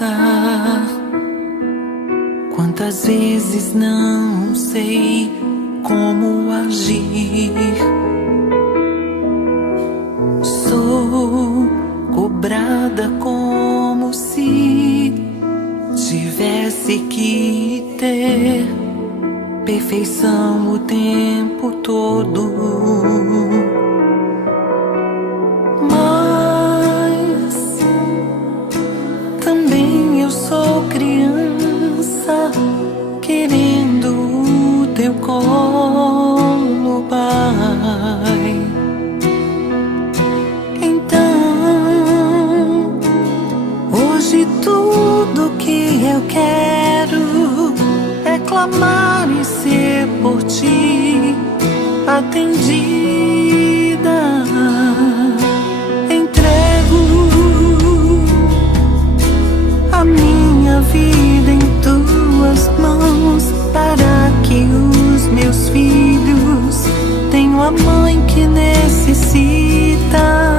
pensar quantas vezes não sei como agir. Sou cobrada como se tivesse que ter perfeição o tempo todo. Mas também eu sou criança querendo o teu colo, Pai. Então, hoje tudo que eu quero é clamar e ser por ti atendida. Entrego a minha vida em tuas mãos, para que os meus filhos tenham a mãe que necessita.